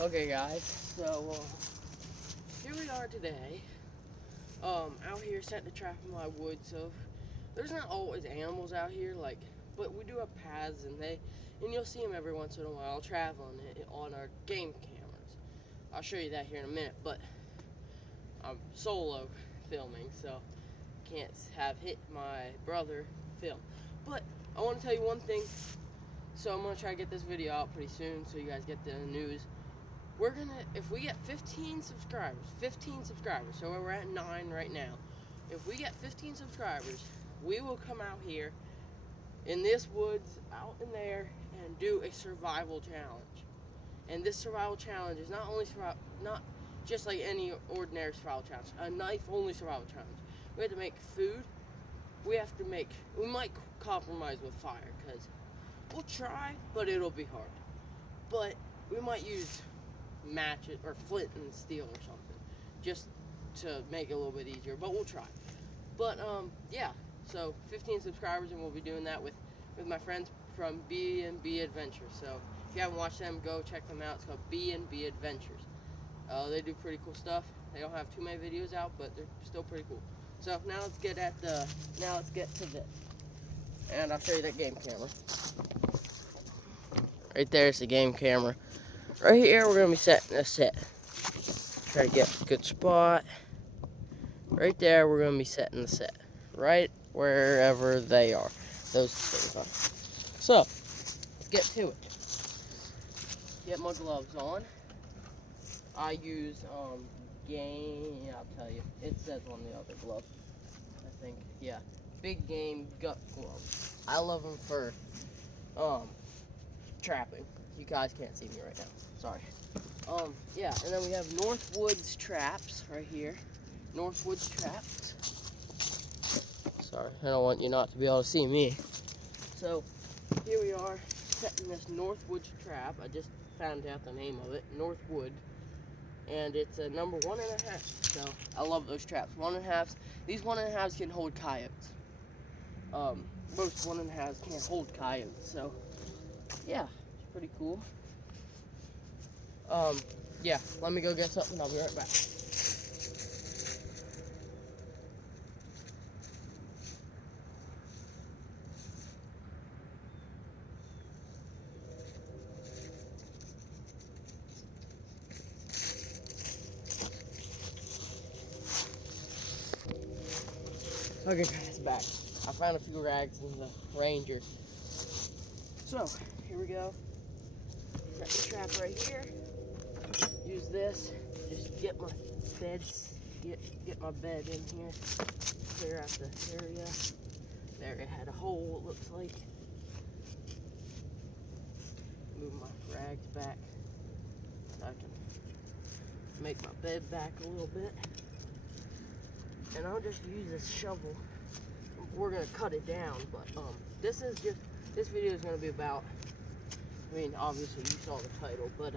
Okay guys, so here we are today, out here setting a trap in my woods. So there's not always animals out here, but we do have paths, and you'll see them every once in a while traveling on our game cameras. I'll show you that here in a minute, but I'm solo filming, so can't have hit my brother film. But I want to tell you one thing, so I'm gonna try to get this video out pretty soon, so you guys get the news. We're gonna, if we get 15 subscribers, so we're at 9 right now. If we get 15 subscribers, we will come out here in this woods, out in there, and do a survival challenge. And this survival challenge is not just like any ordinary survival challenge, a knife-only survival challenge. We have to make food. We might compromise with fire, because we'll try, but it'll be hard. But we might use matches or flint and steel or something, just to make it a little bit easier, but we'll try. But yeah, so 15 subscribers, and we'll be doing that with my friends from B&B Adventures. So if you haven't watched them, go check them out. It's called B&B Adventures. They do pretty cool stuff. They don't have too many videos out, but they're still pretty cool. So now let's get to this, and I'll show you that game camera. Right there's the game camera. Right here, we're gonna be setting a set. Try to get a good spot. Right there, we're gonna be setting the set. Right wherever they are. Those things are. So, let's get to it. Get my gloves on. I use, I'll tell you. It says on the other glove, I think. Yeah. Big Game Gut gloves. I love them for, trapping. You guys can't see me right now. Sorry. Yeah, and then we have Northwoods traps right here. Northwoods traps. Sorry, I don't want you not to be able to see me. So, here we are setting this Northwoods trap. I just found out the name of it, Northwood. And it's a number 1.5. So, I love those traps. 1.5s. These 1.5s can hold coyotes. Most 1.5s can't hold coyotes, so yeah, it's pretty cool. Yeah, let me go get something, I'll be right back. Okay guys, back. I found a few rags in the Ranger. So, here we go. Set the trap right here. Use this. Just get my bed in here. Clear out the area. There, it had a hole, it looks like. Move my rags back so I can make my bed back a little bit. And I'll just use this shovel. We're gonna cut it down, but this video is gonna be about, I mean, obviously you saw the title, but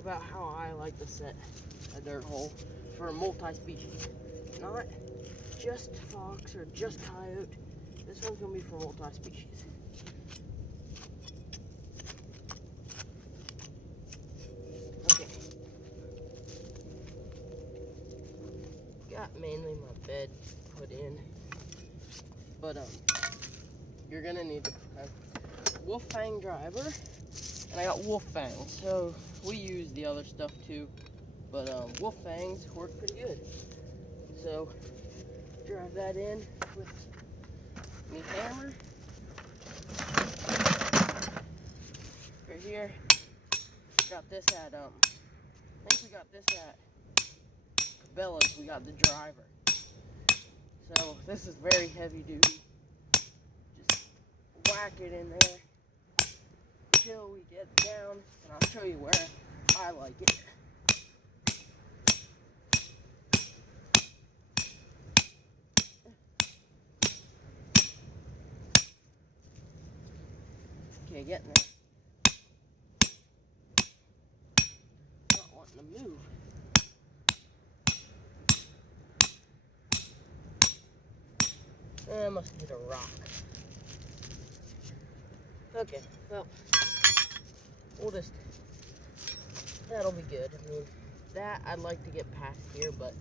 about how I like to set a dirt hole for a multi-species. Not just fox or just coyote. This one's gonna be for multi-species. Okay. Got mainly my bed put in, but you're gonna need to have wolf fang driver, and I got wolf fangs. So we use the other stuff too, but wolf fangs work pretty good. So drive that in with me hammer right here. Got this at I think we got this at Cabela's. We got the driver. So this is very heavy duty. Just whack it in there till we get down, and I'll show you where I like it. Okay, getting there. Not wanting to move. I must hit a rock. Okay, well, we'll just that'll be good. I mean, that I'd like to get past here, but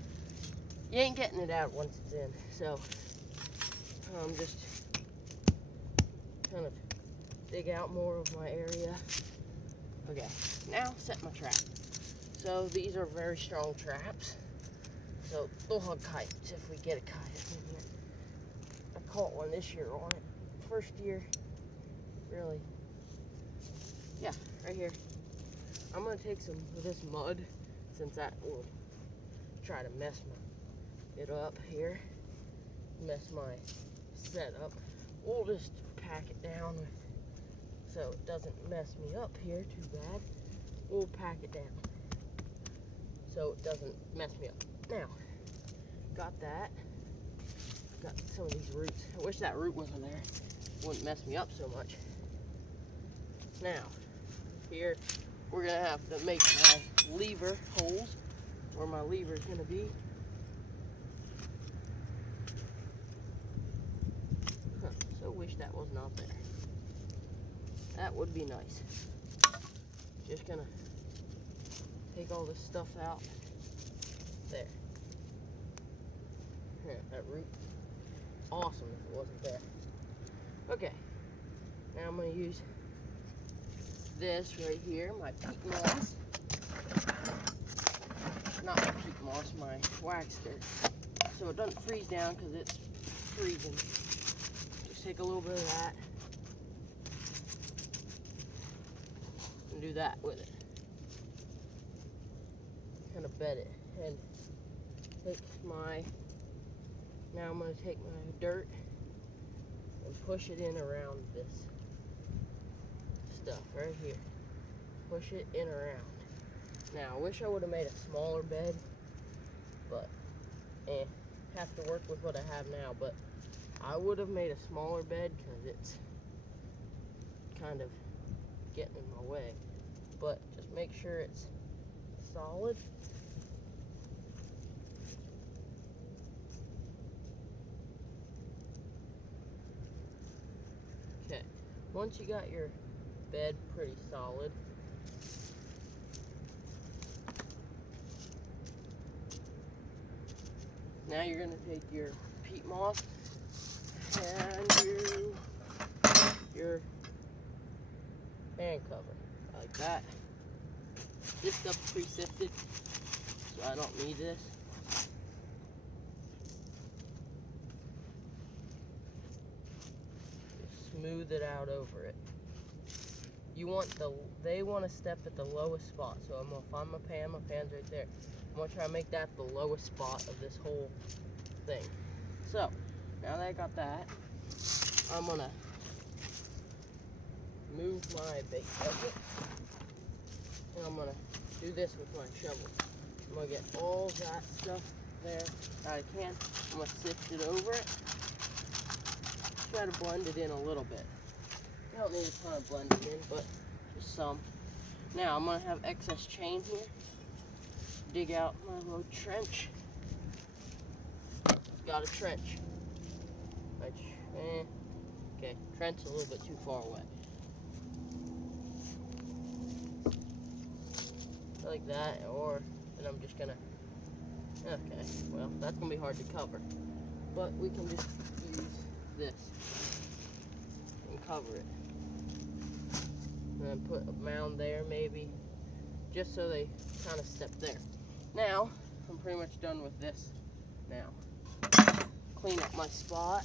you ain't getting it out once it's in. So I'm just kind of dig out more of my area. Okay, now set my trap. So these are very strong traps. So they'll hug kites if we get a kite in here. I caught one this year on it. First year, really. Yeah, right here. I'm gonna take some of this mud, since that will try to mess it up here, mess my setup. We'll just pack it down so it doesn't mess me up here too bad. We'll pack it down so it doesn't mess me up. Now, got that. Got some of these roots. I wish that root wasn't there. It wouldn't mess me up so much. Now, here we're gonna have to make my lever holes where my lever is gonna be. So wish that was not there. That would be nice. Just gonna take all this stuff out. There. Here, that root. Awesome if it wasn't there. Okay. Now I'm gonna use this right here, my peat moss. Not my peat moss, my wax dirt. So it doesn't freeze down because it's freezing. Just take a little bit of that and do that with it. Kind of bed it. And take now I'm going to take my dirt and push it in around this stuff right here. Push it in around. Now, I wish I would have made a smaller bed, but have to work with what I have now. But I would have made a smaller bed because it's kind of getting in my way. But just make sure it's solid. Okay, once you got your bed pretty solid, now you're going to take your peat moss and your fan cover, like that. This stuff's pre-sifted, so I don't need this. Just smooth it out over it. They want to step at the lowest spot, so I'm going to find my pan's right there. I'm going to try to make that the lowest spot of this whole thing. So, now that I got that, I'm going to move my bait bucket, and I'm going to do this with my shovel. I'm going to get all that stuff there that I can. I'm going to sift it over it. Try to blend it in a little bit. You don't need a ton of blending in, but just some. Now, I'm going to have excess chain here. Dig out my little trench. Got a trench. Okay, trench a little bit too far away. Like that, or then I'm just gonna. Okay, well, that's gonna be hard to cover, but we can just use this and cover it. And then put a mound there, maybe, just so they kind of step there. Now, I'm pretty much done with this now. Clean up my spot.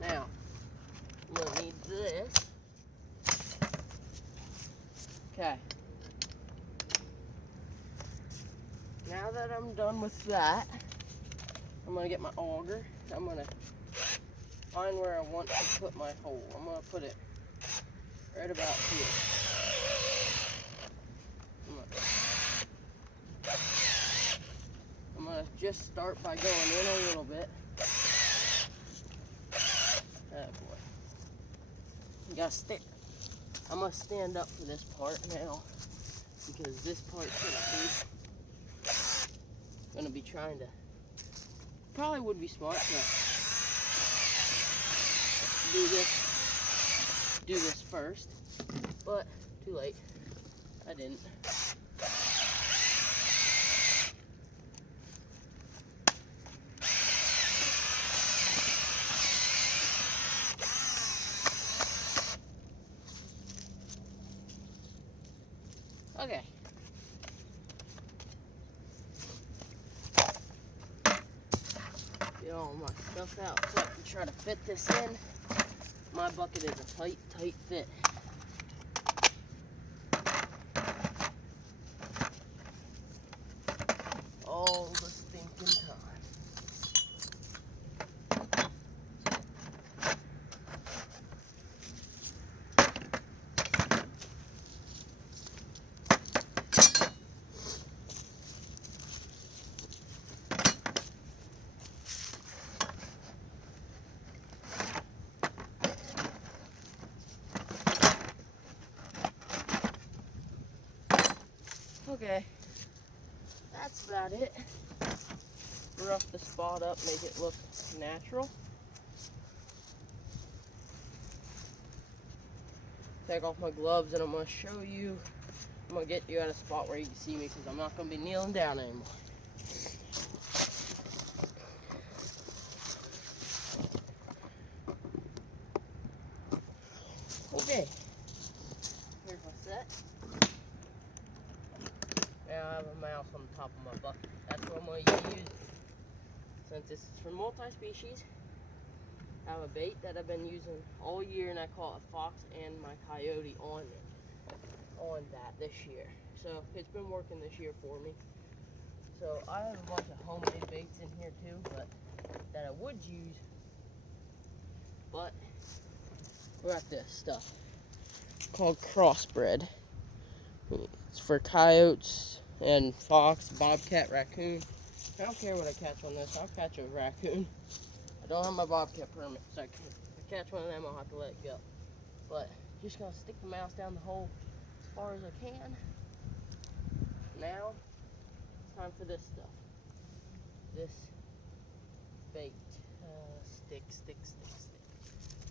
Now, I'm going to need this. Okay. Now that I'm done with that, I'm going to get my auger. I'm going to find where I want to put my hole. I'm going to put it right about here. I'm going to just start by going in a little bit. Oh boy. You gotta stand. I'm going to stand up for this part now, because this part's going to be trying to probably would be smart to do this first, but too late. I didn't. Okay. Get all my stuff out so I can try to fit this in. My bucket is a tight fit. All the stinking time. Okay, that's about it. Rough the spot up, make it look natural. Take off my gloves and I'm going to show you. I'm going to get you at a spot where you can see me because I'm not going to be kneeling down anymore. Okay, here's my set. Now I have a mouse on the top of my bucket. That's what I'm going to use. Since this is for multi-species, I have a bait that I've been using all year, and I caught a fox and my coyote on that this year. So it's been working this year for me. So I have a bunch of homemade baits in here too, but that I would use. But we got this stuff called crossbred. It's for coyotes and fox, bobcat, raccoon. I don't care what I catch on this. I'll catch a raccoon. I don't have my bobcat permit, so if I catch one of them, I'll have to let it go. But just gonna stick the mouse down the hole as far as I can. Now, it's time for this stuff. This bait. Stick.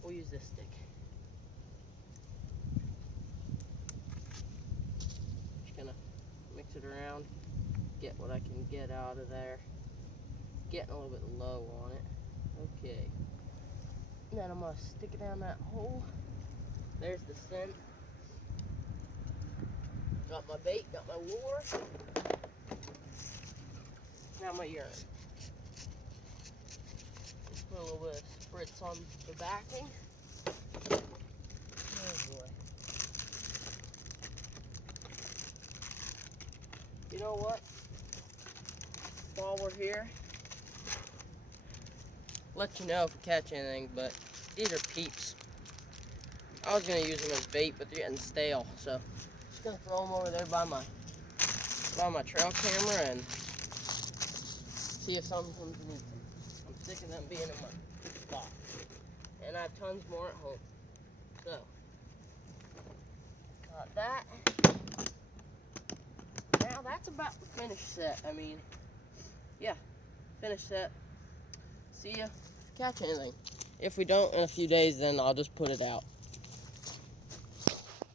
We'll use this stick. Just gonna mix it around, get what I can get out of there. Getting a little bit low on it. Okay. Then I'm gonna stick it down that hole. There's the scent. Got my bait, got my lure. Now my urine. Just put a little bit of spritz on the backing. Oh boy. You know what? While we're here, let you know if we catch anything, but these are peeps. I was gonna use them as bait, but they're getting stale, so just gonna throw them over there by my trail camera and see if something comes and eats them. I'm sick of them being in my spot, and I have tons more at home. So got that. Now that's about the finished set. I mean, yeah, finished set. See ya if we catch anything. If we don't in a few days, then I'll just put it out.